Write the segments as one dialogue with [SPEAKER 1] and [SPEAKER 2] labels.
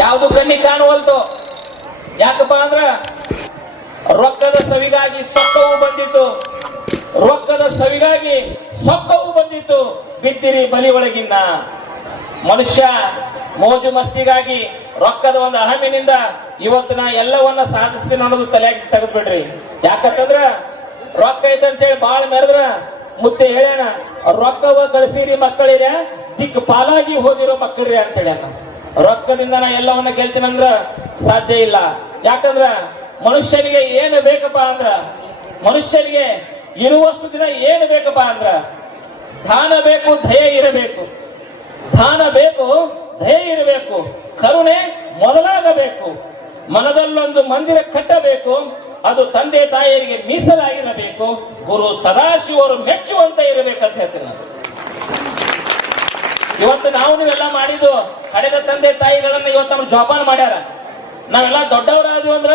[SPEAKER 1] ಯಾವುದು ಕಣ್ಣಿ ಕಾಣುವಲ್ತು ಯಾಕಪ್ಪ ಅಂದ್ರ ರೊಕ್ಕದ ಸವಿಗಾಗಿ ಸೊಕ್ಕವು ಬಂದಿತ್ತು. ರೊಕ್ಕದ ಸವಿಗಾಗಿ ಸೊಕ್ಕವು ಬಂದಿತ್ತು. ಬಿತ್ತಿರಿ ಬಲಿ ಒಳಗಿನ್ನ ಮನುಷ್ಯ ಮೋಜು ಮಸ್ತಿಗಾಗಿ ರೊಕ್ಕದ ಒಂದು ಅಹಮಿನಿಂದ ಇವತ್ತು ನಾ ಎಲ್ಲವನ್ನ ಸಾಧಿಸ್ತೀನಿ ಅನ್ನೋದು ತಲೆಯಾಗಿ ತೆಗೆದ್ಬಿಡ್ರಿ. ಯಾಕಂತಂದ್ರ ರೊಕ್ಕ ಐತಂತೇಳಿ ಬಾಳ ಮೆರೆದ್ರ ಮುತ್ತೆ ಹೇಳೋಣ ರೊಕ್ಕವ ಗಳಿಸಿರಿ ಮಕ್ಕಳಿರ ದಿಕ್ ಪಾಲಾಗಿ ಹೋದಿರೋ ಮಕ್ಕಳಿರ ಅಂತ ಹೇಳ್ಯಾನ. ರೊಕ್ಕದಿಂದ ನಾ ಎಲ್ಲವನ್ನ ಗೆಲ್ತೀನಂದ್ರ ಸಾಧ್ಯ ಇಲ್ಲ. ಯಾಕಂದ್ರ ಮನುಷ್ಯನಿಗೆ ಏನು ಬೇಕಪ್ಪ ಅಂದ್ರ, ಮನುಷ್ಯನಿಗೆ ಇರುವಷ್ಟು ದಿನ ಏನು ಬೇಕಪ್ಪ ಅಂದ್ರ, ದಾನ ಬೇಕು ದಯ ಇರಬೇಕು. ದಾನ ಬೇಕು ದಯ ಇರಬೇಕು. ಕರುಣೆ ಮೊದಲಾಗಬೇಕು. ಮನದಲ್ಲೊಂದು ಮಂದಿರ ಕಟ್ಟಬೇಕು. ಅದು ತಂದೆ ತಾಯಿಯರಿಗೆ ಮೀಸಲಾಗಿರಬೇಕು. ಗುರು ಸದಾಶಿವರು ಮೆಚ್ಚುವಂತ ಇರಬೇಕಂತ ಹೇಳ್ತೀನಿ. ಇವತ್ತು ನಾವು ನೀವೆಲ್ಲ ಮಾಡಿದ್ದು ಹಡೆದ ತಂದೆ ತಾಯಿಗಳನ್ನ ಇವತ್ತು ನಮ್ಮ ಜೋಪಾನ ಮಾಡ್ಯಾರ. ನಾವೆಲ್ಲ ದೊಡ್ಡವರಾದ್ವಿ ಅಂದ್ರ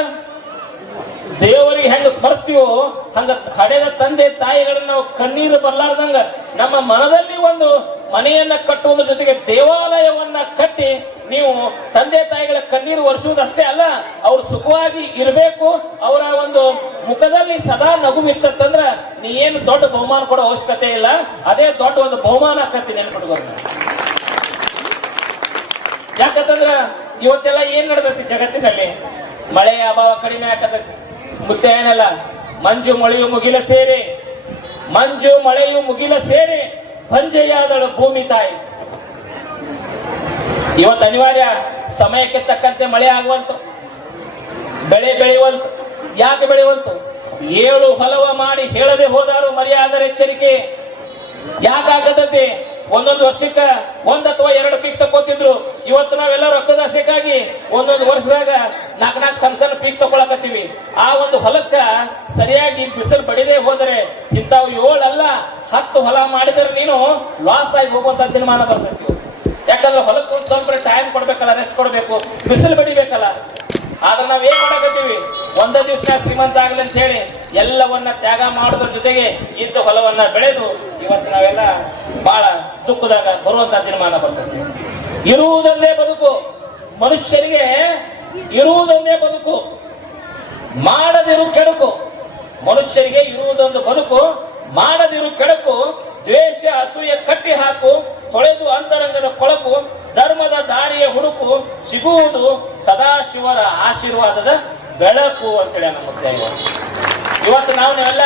[SPEAKER 1] ದೇವರಿಗೆ ಹೆಂಗ ಸ್ಮರಿಸ್ತೀವೋ, ಹಂಗ ಕಡೆದ ತಂದೆ ತಾಯಿಗಳನ್ನ ನಾವು ಕಣ್ಣೀರು ಬರ್ಲಾರ್ದಂಗ ನಮ್ಮ ಮನದಲ್ಲಿ ಒಂದು ಮನೆಯನ್ನ ಕಟ್ಟುವುದ್ರ ಜೊತೆಗೆ ದೇವಾಲಯವನ್ನ ಕಟ್ಟಿ ನೀವು ತಂದೆ ತಾಯಿಗಳ ಕಣ್ಣೀರು ಒರೆಸುವುದಷ್ಟೇ ಅಲ್ಲ, ಅವ್ರು ಸುಖವಾಗಿ ಇರಬೇಕು, ಅವರ ಒಂದು ಮುಖದಲ್ಲಿ ಸದಾ ನಗು ಇತ್ತಂದ್ರ ನೀ ಏನು ದೊಡ್ಡ ಬಹುಮಾನ ಕೊಡೋ ಅವಶ್ಯಕತೆ ಇಲ್ಲ. ಅದೇ ದೊಡ್ಡ ಒಂದು ಬಹುಮಾನ ಆಕತಿ ನೆನ್ಪಿಟ್ಕೊಂಡು ಯಾಕಂತಂದ್ರ ಇವತ್ತೆಲ್ಲ ಏನ್ ನಡೆದೈತಿ ಜಗತ್ತಿನಲ್ಲಿ? ಮಳೆ ಅಭಾವ ಕಡಿಮೆ ಆಗತೈತಿ. ಮುದ್ದೆ ಏನಲ್ಲ? ಮಂಜು ಮಳೆಯು ಮುಗಿಲ ಸೇರಿ. ಮಂಜು ಮಳೆಯು ಮುಗಿಲ ಸೇರಿ ಬಂಜೆಯಾದಳು ಭೂಮಿ ತಾಯಿ. ಇವತ್ತು ಅನಿವಾರ್ಯ ಸಮಯಕ್ಕೆ ತಕ್ಕಂತೆ ಮಳೆ ಆಗುವಂತು. ಬೆಳೆ ಬೆಳೆಯುವಂತು. ಯಾಕೆ ಬೆಳೆಯುವಂತು? ಏಳು ಹೊಲವ ಮಾಡಿ ಹೇಳದೆ ಹೋದಾರು ಮರ್ಯಾದರ ಎಚ್ಚರಿಕೆ. ಯಾಕಾಗದಂತೆ? ಒಂದೊಂದು ವರ್ಷಕ್ಕ ಒಂದ್ ಅಥವಾ ಎರಡು ಪೀಕ್ ತಗೋತಿದ್ರು ಇವತ್ತು ನಾವೆಲ್ಲ ರೊಕ್ಕದ ಆಸೆಗಾಗಿ ಒಂದೊಂದು ವರ್ಷದಾಗ ನಾಲ್ಕು ನಾಲ್ಕು ಸಣ್ಣ ಸಣ್ಣ ಪೀಕ್ ತಗೊಳಕತ್ತೀವಿ ಆ ಒಂದು ಹೊಲಕ್ಕ ಸರಿಯಾಗಿ ಬಿಸಿಲು ಬಡಿದೇ ಹೋದರೆ ಇಂಥವು ಏಳಲ್ಲ, ಹತ್ತು ಹೊಲ ಮಾಡಿದರೆ ನೀನು ಲಾಸ್ ಆಗಿ ಹೋಗುವಂತ ತೀರ್ಮಾನ ಬರ್ತೈತಿ. ಯಾಕಂದ್ರೆ ಹೊಲಕ್ಕೆ ಸ್ವಲ್ಪ ಟೈಮ್ ಕೊಡ್ಬೇಕಲ್ಲ ರೆಸ್ಟ್ ಕೊಡಬೇಕು. ಬಿಸಿಲು ಬಡಿಬೇಕಲ್ಲ. ಆದ್ರೆ ನಾವ್ ಏನ್ ಮಾಡಕತ್ತೀವಿ? ಒಂದ ದಿವಸ ಶ್ರೀಮಂತ ಆಗ್ಲಿ ಅಂತ ಹೇಳಿ ಎಲ್ಲವನ್ನ ತ್ಯಾಗ ಮಾಡೋದ್ರ ಜೊತೆಗೆ ಇದ್ದ ಹೊಲವನ್ನ ಬೆಳೆದು ಇವತ್ತು ನಾವೆಲ್ಲ ಬಹಳ ದುಃಖದಾಗ ಬರುವಂತ ತೀರ್ಮಾನ ಬರ್ತದೆ ಇರುವುದೊಂದೇ ಬದುಕು. ಮನುಷ್ಯರಿಗೆ ಇರುವುದೊಂದೇ ಬದುಕು. ಮಾಡದಿರು ಕೆಡುಕು. ಮನುಷ್ಯರಿಗೆ ಇರುವುದೊಂದು ಬದುಕು, ಮಾಡದಿರು ಕೆಡಕು, ದ್ವೇಷ, ಅಸೂಯೆ ಕಟ್ಟಿ ಹಾಕು, ತೊಳೆದು ಅಂತರಂಗದ ಕೊಳಕು ಧರ್ಮದ ದಾರಿಯ ಹುಡುಕು ಸಿಗುವುದು ಸದಾಶಿವರ ಆಶೀರ್ವಾದದ ಬೆಳಕು ಅಂತೇಳಿ ನಮ್ಮ ಮುತ್ತೆ ಇವತ್ತು. ನಾವು ನಾವೆಲ್ಲ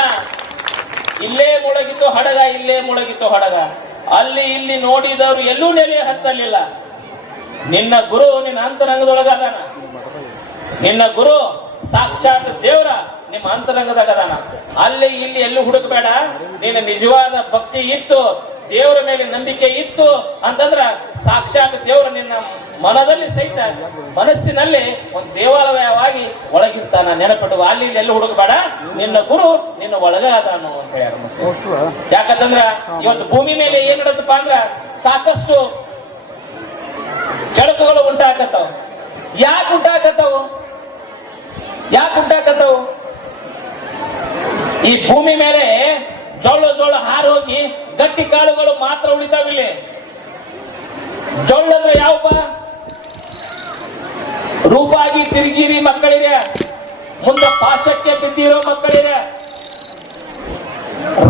[SPEAKER 1] ಇಲ್ಲೇ ಮುಳಗಿತ್ತು ಹಡಗ, ಇಲ್ಲೇ ಮುಳಗಿತ್ತು ಹಡಗ. ಅಲ್ಲಿ ಇಲ್ಲಿ ನೋಡಿದವರು ಎಲ್ಲೂ ನೆಲೆ ಹತ್ತಲಿಲ್ಲ. ನಿನ್ನ ಗುರು ನಿನ್ನ ಅಂತರಂಗದೊಳಗದಾನ. ನಿನ್ನ ಗುರು ಸಾಕ್ಷಾತ್ ದೇವರ ನಿಮ್ಮ ಅಂತರಂಗದಾಗ ಅದಾನ ಅಲ್ಲಿ ಇಲ್ಲಿ ಎಲ್ಲೂ ಹುಡುಕಬೇಡ. ನಿನ್ನ ನಿಜವಾದ ಭಕ್ತಿ ಇತ್ತು. ದೇವರ ಮೇಲೆ ನಂಬಿಕೆ ಇತ್ತು ಅಂತಂದ್ರ ಸಾಕ್ಷಾತ್ ದೇವರು ನಿನ್ನ ಮನದಲ್ಲಿ ಸಹಿತ ಮನಸ್ಸಿನಲ್ಲಿ ಒಂದು ದೇವಾಲಯವಾಗಿ ಒಳಗಿರ್ತಾನ ನೆನಪಿಟ್ಟು ಅಲ್ಲಿ ಎಲ್ಲಿ ಹುಡುಕಬೇಡ. ನಿನ್ನ ಗುರು ನಿನ್ನ ಒಳಗ ಅದಾನು ಅಂತ ಹೇಳ. ಯಾಕಂತಂದ್ರ ಇವತ್ತು ಭೂಮಿ ಮೇಲೆ ಏನ್ ನಡೆದಪ್ಪ ಅಂದ್ರ ಸಾಕಷ್ಟು ಕೆಡಕುಗಳು ಉಂಟಾಕತ್ತವು. ಯಾಕೆ ಉಂಟಾಕತ್ತವು? ಯಾಕೆ ಉಂಟಾಕತ್ತವು? ಈ ಭೂಮಿ ಮೇಲೆ ಜೋಳ ಜೋಳ ಹಾರು ಹೋಗಿ ಗಟ್ಟಿ ಕಾಳುಗಳು ಮಾತ್ರ ಉಳಿತಾವಿಲ್ಲ. ಜೋಳ ಅಂದ್ರೆ ಯಾವಪ್ಪ? ರೂಪಾಗಿ ತಿರುಗಿರಿ ಮಕ್ಕಳಿಗೆ. ಮುಂದೆ ಪಾಶಕ್ಕೆ ಬಿದ್ದಿರೋ ಮಕ್ಕಳಿಗೆ.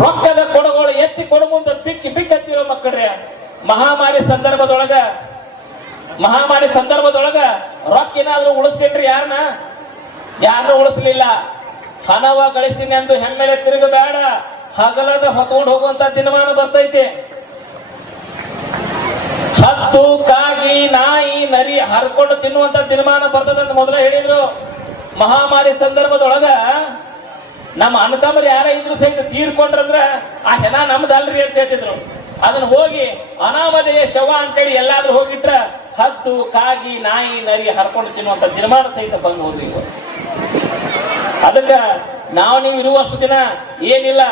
[SPEAKER 1] ರೊಕ್ಕದ ಕೊಡಗಳು ಎತ್ತಿ ಕೊಡ ಮುಂದೆ ಬಿಕ್ಕಿ ಬಿಕ್ಕತ್ತಿರೋ ಮಕ್ಕಳ್ರೆ. ಮಹಾಮಾರಿ ಸಂದರ್ಭದೊಳಗ ಮಹಾಮಾರಿ ಸಂದರ್ಭದೊಳಗ ರೊಕ್ಕ ಏನಾದ್ರೂ ಉಳಿಸ್ತೇನ್ರಿ ಯಾರನ್ನ ಯಾರನ್ನೂ ಉಳಿಸ್ಲಿಲ್ಲ. ಹಣವ ಗಳಿಸಿನಿ ಎಂದು ಹೆಮ್ಮೆಲೆ ತಿರುಗಬೇಡ. ಹಗಲದ ಹೊತ್ಕೊಂಡು ಹೋಗುವಂತ ದಿನಮಾನ ಬರ್ತೈತೆ. ಹತ್ತು, ಕಾಗಿ, ನಾಯಿ, ನರಿ ಹರ್ಕೊಂಡು ತಿನ್ನುವಂತ ದಿನಮಾನ ಬರ್ತದಂತ ಮೊದಲೇ ಹೇಳಿದ್ರು. ಮಹಾಮಾರಿ ಸಂದರ್ಭದೊಳಗ ನಮ್ಮ ಅಣ್ಣತಮ್ಮರು ಯಾರ ಇದ್ರು ಸಹಿತ ತೀರ್ಕೊಂಡ್ರಂದ್ರ, ಆ ಹೆಣ ನಮ್ದಲ್ರಿ ಅಂತ ಹೇಳ್ತಿದ್ರು. ಅದನ್ನ ಹೋಗಿ ಅನಾಮಧೇಯ ಶವ ಅಂತೇಳಿ ಎಲ್ಲಾದ್ರೂ ಹೋಗಿಟ್ರ ಹತ್ತು, ಕಾಗಿ, ನಾಯಿ, ನರಿ ಹರ್ಕೊಂಡು ತಿನ್ನುವಂತ ದಿನಮಾನ ಸಹಿತ ಬಂದು ಹೋದ್ರಿ. ಅದಕ್ಕ ನಾವು ನೀವು ಇರುವಷ್ಟು ದಿನ ಏನಿಲ್ಲ.